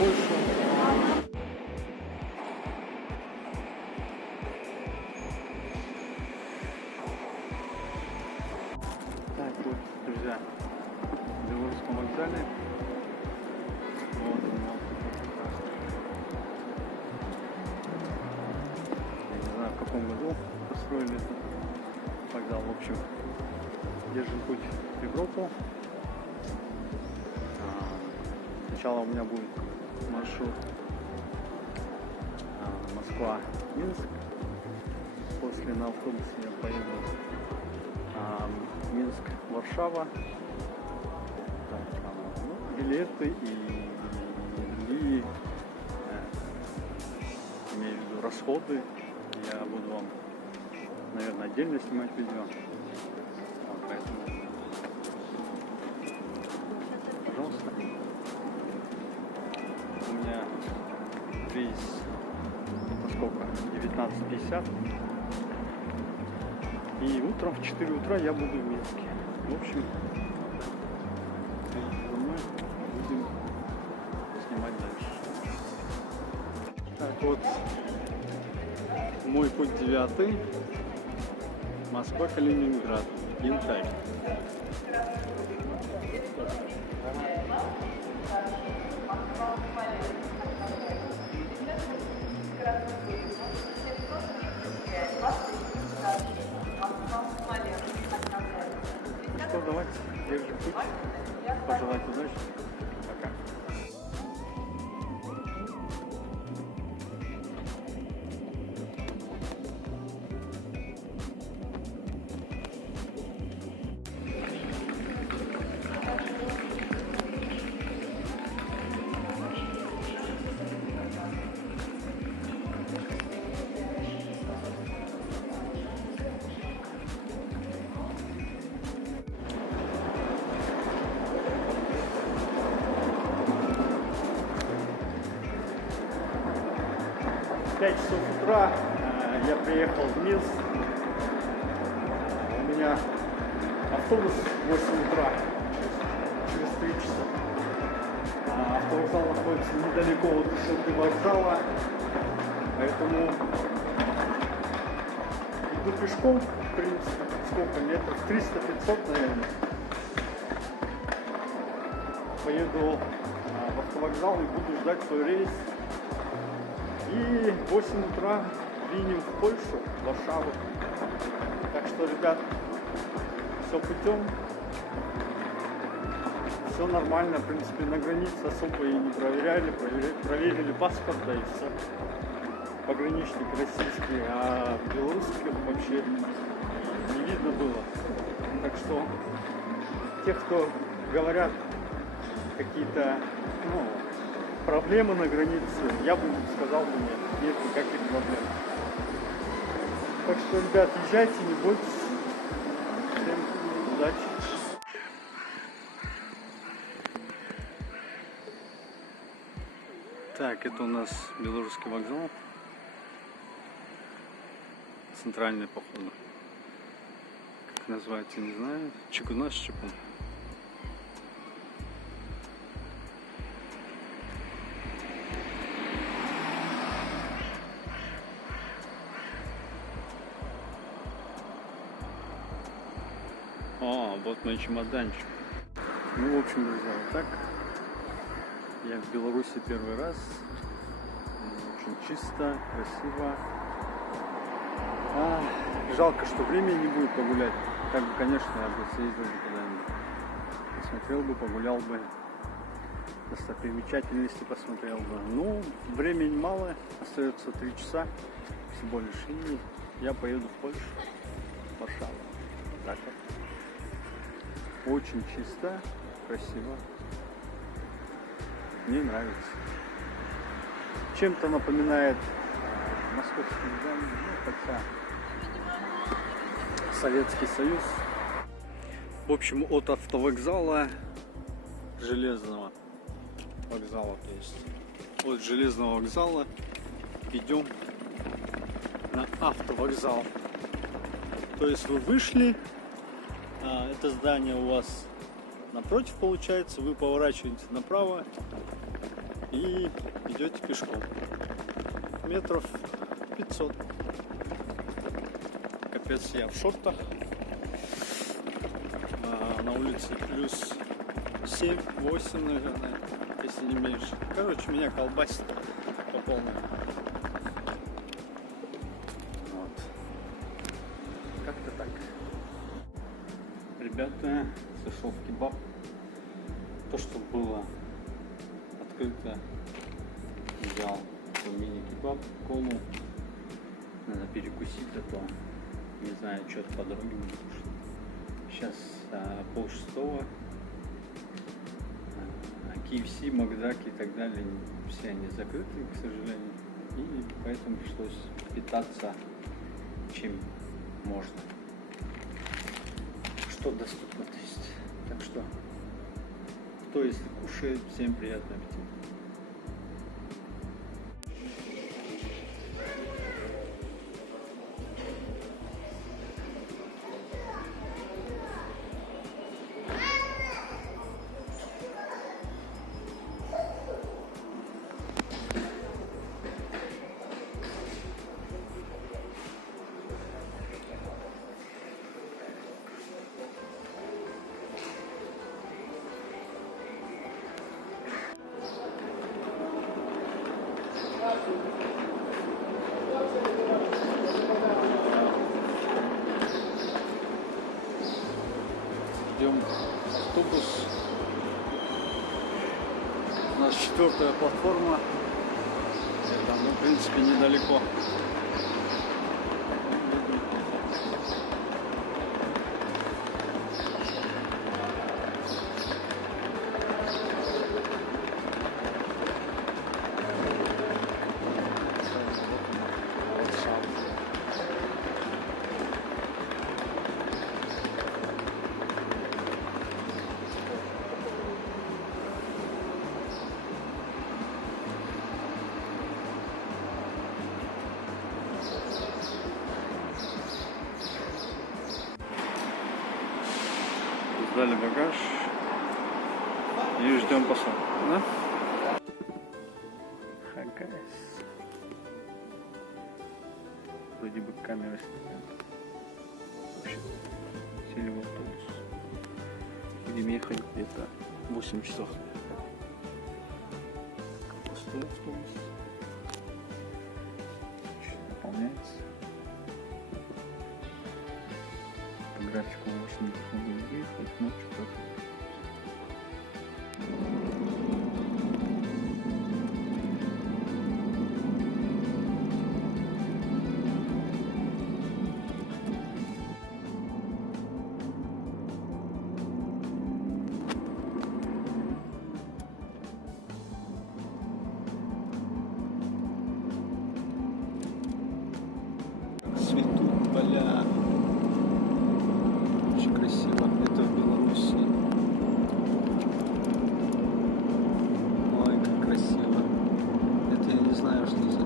Польшу. Так вот, друзья, в Белорусском вокзале. Вот он, я не знаю, в каком году построили этот вокзал. В общем, держим путь в Европу. Сначала у меня будет маршрут Москва-Минск. После на автобусе я поеду Минск-Варшава. Билеты и другие, имею в виду расходы, я буду вам, наверное, отдельно снимать видео. Вот, поэтому, пожалуйста. У меня рейс во сколько? 19:50. И утром в 4 утра я буду в Минске. В общем, мы будем снимать дальше. Так вот, мой путь 9. Москва, Калининград, Янтарь. Что, давайте, держим путь. Пожелать удачи. Пока. В 5 часов утра я приехал в Минск. У меня автобус в 8 утра, через 3 часа. Автовокзал находится недалеко от Высоты вокзала, поэтому иду пешком, в принципе, сколько метров, 300-500, наверное. Поеду в автовокзал и буду ждать свой рейс. И в 8 утра двинем в Польшу, в Варшаву. Так что, ребят, все путем. Все нормально. В принципе, на границе особо и не проверяли. Проверили паспорт, да и все. Пограничник российский, а белорусский вообще не видно было. Так что, те, кто говорят какие-то, проблемы на границе, я бы сказал, нет никаких проблем. Так что, ребят, езжайте, не бойтесь. Всем удачи. Так, это у нас Белорусский вокзал. Центральный, походу. Как называется, не знаю. Чекуна с чепом. Вот мой чемоданчик. Ну, в общем, друзья, вот так. Я в Беларуси первый раз. Очень чисто, красиво. Жалко, что времени не будет погулять. Так бы, конечно, я бы съездил бы куда-нибудь. Посмотрел бы, погулял бы. Достопримечательности посмотрел бы. Ну, времени мало. Остается 3 часа всего лишь. И я поеду в Польшу, в Варшаву. Так вот. Очень чисто, красиво. Мне нравится. Чем-то напоминает московский здание, хотя Советский Союз. В общем, от автовокзала, железного вокзала, то есть от железного вокзала идем на автовокзал. То есть вы вышли, это здание у вас напротив получается, вы поворачиваете направо и идете пешком. Метров 500. Капец, я в шортах. На улице плюс 7-8, наверное, если не меньше. Короче, меня колбасит по полной. Вот. Как-то так. Ребята, зашел в кебаб. То, что было открыто, взял мини-кебаб, колу. Надо перекусить, а то не знаю, что-то по дороге буду кушать. Сейчас 5:30. KFC, Макдак и так далее, все они закрыты, к сожалению. И поэтому пришлось питаться чем можно. Что доступно, то есть. Так что, кто если кушает, всем приятного аппетита. Ждем автобус. У нас 4-я платформа. Там, ну, в принципе, недалеко. Сдали багаж и ждем посадку, да? Хагайс. Вроде бы камера снимает. Вообще, сели в автобус. Будем ехать где-то 8 часов. Пустой автобус. Чуть наполняется. По графику 8 должны были выехать, но что-то. Цветут поля. Очень красиво. Это в Беларуси. Ой, как красиво. Это я не знаю, что за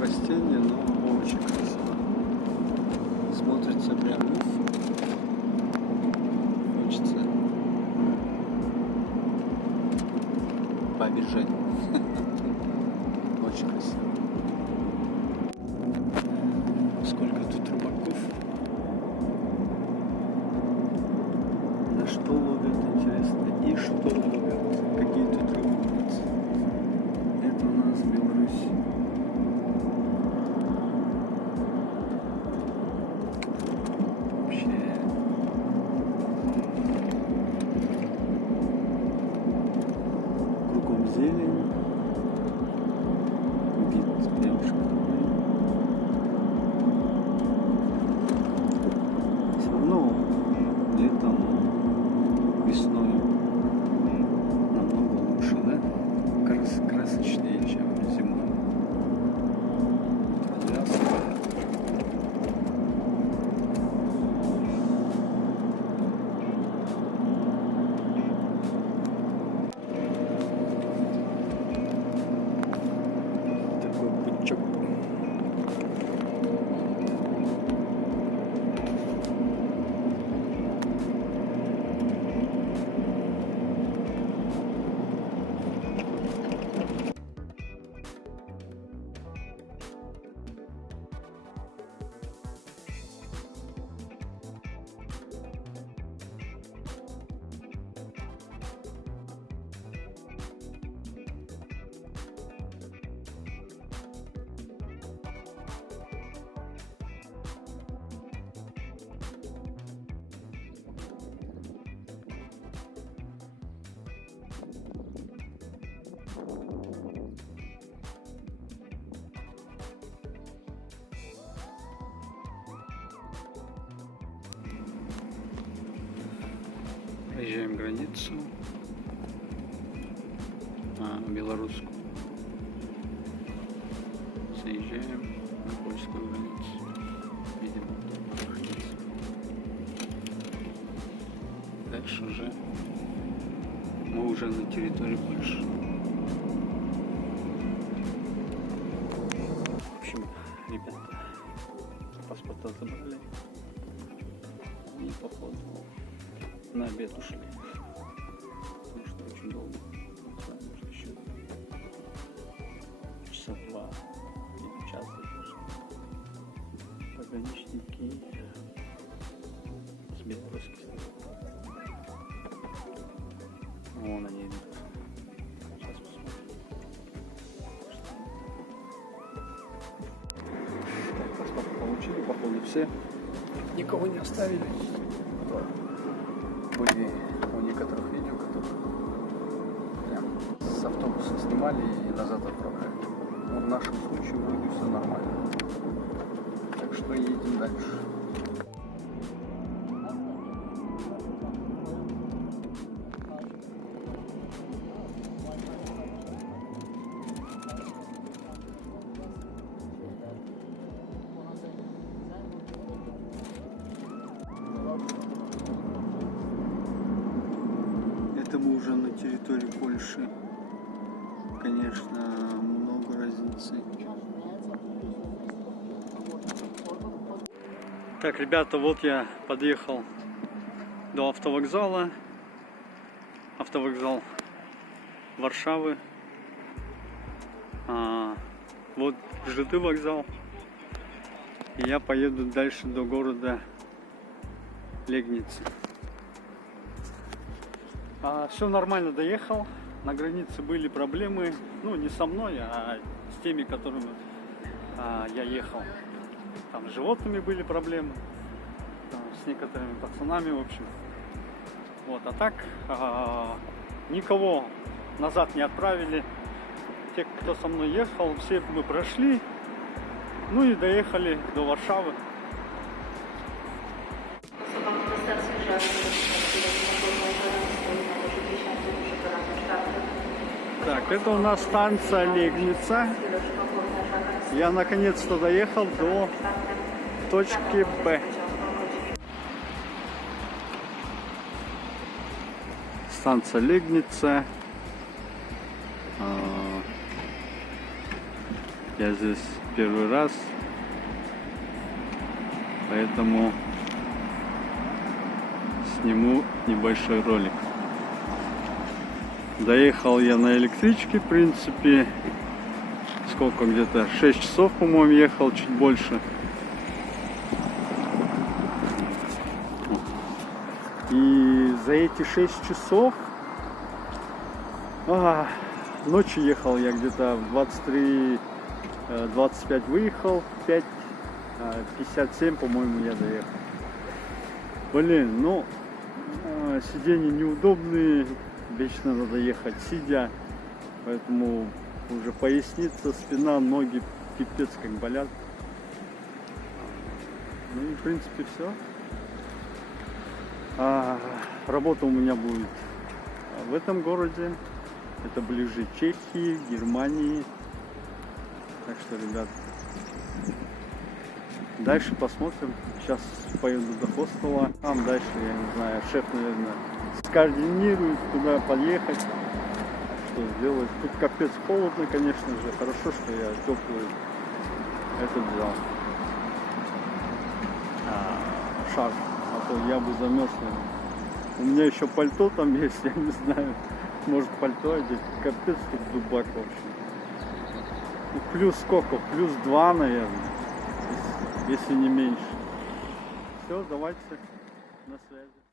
растение, но очень красиво. Смотрится прям. Хочется побежать. Очень красиво. Сколько тут рыбаков. На что ловят, интересно. И что ловят. Какие тут рыбы водятся. Это у нас Беларусь. Вообще. Кругом зелень. Проезжаем границу белорусскую. Заезжаем на польскую границу. Видимо, границу. Дальше уже мы уже на территории Польши. В общем, ребята, паспорта забрали. И походу на обед ушли. Потому что очень долго. Может еще часа 2 или час даже. Пограничники с белорусских сторон. Вон они идут. Сейчас посмотрим. Так, паспорт получили, походу все. Никого не оставили. Были у некоторых видео, которые прям с автобуса снимали и назад отправляли. Но в нашем случае вроде все нормально. Так что едем дальше. Это мы уже на территории Польши. Конечно, много разницы. Так, ребята, вот я подъехал до автовокзала. Автовокзал Варшавы. Вот ЖД вокзал. И я поеду дальше до города Легницы. Все нормально, доехал. На границе были проблемы. Ну, не со мной, а с теми, которыми я ехал. Там с животными были проблемы. Там, с некоторыми пацанами, в общем. Вот, а так никого назад не отправили. Те, кто со мной ехал, все мы прошли. Ну и доехали до Варшавы. Так, это у нас станция Легница. Я наконец-то доехал до точки Б. Станция Легница. Я здесь первый раз, поэтому сниму небольшой ролик. Доехал я на электричке, в принципе, сколько, где-то 6 часов, по-моему, ехал, чуть больше. И за эти 6 часов ночью ехал я где-то в 23:25 выехал, в 5:57, по-моему, я доехал. Блин, ну, сиденья неудобные, вечно надо ехать сидя, поэтому уже поясница, спина, ноги пипец как болят. Ну и в принципе все. Работа у меня будет в этом городе. Это ближе к Чехии, Германии. Так что, ребят, дальше посмотрим. Сейчас поеду до хостела. Там дальше, я не знаю, шеф, наверное, скоординирует, куда подъехать, что сделать. Тут капец холодно, конечно же. Хорошо, что я теплый этот взял. Шарф. А то я бы замерз. У меня еще пальто там есть, я не знаю. Может пальто одеть. Капец тут дубак вообще. Ну, плюс сколько? Плюс 2, наверное. Если не меньше. Все, давайте на связи.